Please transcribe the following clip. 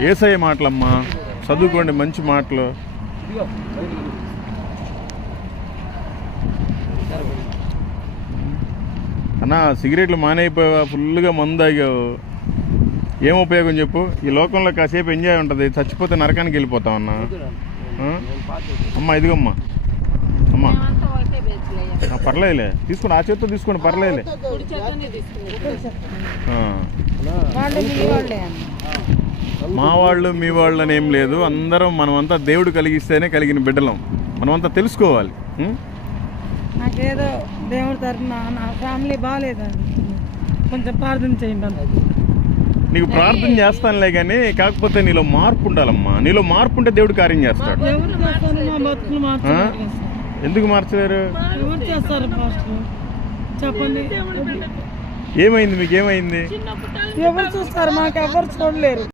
యేసయ్య మాటలమ్మా, చదువుకోండి మంచి మాటలు. అన్నా సిగరెట్లు మానేయిపోయావా? ఫుల్గా మందు తాగావు, ఏం ఉపయోగం చెప్పు? ఈ లోకంలో కాసేపు ఎంజాయ్ ఉంటుంది, చచ్చిపోతే నరకానికి వెళ్ళిపోతావు అన్నా. అమ్మా ఇదిగమ్మా, అమ్మా పర్లేదులే, తీసుకోండి, ఆ చేత్తో తీసుకోండి, పర్లేదులే. మా వాళ్ళు మీ వాళ్ళు అని ఏం లేదు, అందరం మనమంతా దేవుడు కలిగిస్తేనే కలిగిన బిడ్డలం, మనమంతా తెలుసుకోవాలి. నాకేదో దేవుడి తరఫున నా ఫ్యామిలీ బాగాలేదండి, కొంచెం ప్రార్థన చేయండి. నీకు ప్రార్థన చేస్తానులే, కానీ కాకపోతే నీలో మార్పు ఉండాలమ్మా. నీలో మార్పు ఉంటే దేవుడు కార్యం చేస్తాడు. ఎందుకు మార్చలేరు? చెప్పండి, ఏమైంది? మీకు ఏమైంది? ఎవరు చూస్తారు? మాకు ఎవరు చూడలేరు.